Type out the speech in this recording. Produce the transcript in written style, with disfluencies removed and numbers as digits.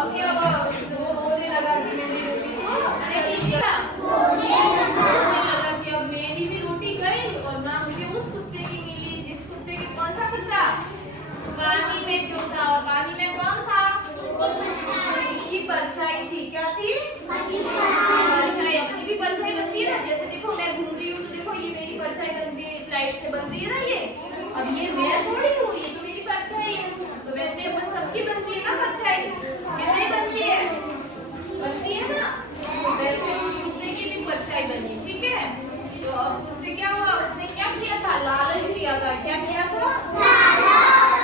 Okay अब वो रोने लगा कि मेरी रोटी रोने लगा कि अब मेरी भी रोटी गई और ना मुझे उस कुत्ते की मिली जिस कुत्ते की कौन सा कुत्ता पानी में जो था और पानी में कौन था उसकी परछाई थी। क्या थी? परछाई। अपनी भी परछाई बनती है ना, जैसे देखो मैं घूम रही हूँ तो देखो ये मेरी परछाई बन रही है, इस लाइट से बन रही है ना ये। अब ये मैं थोड़ी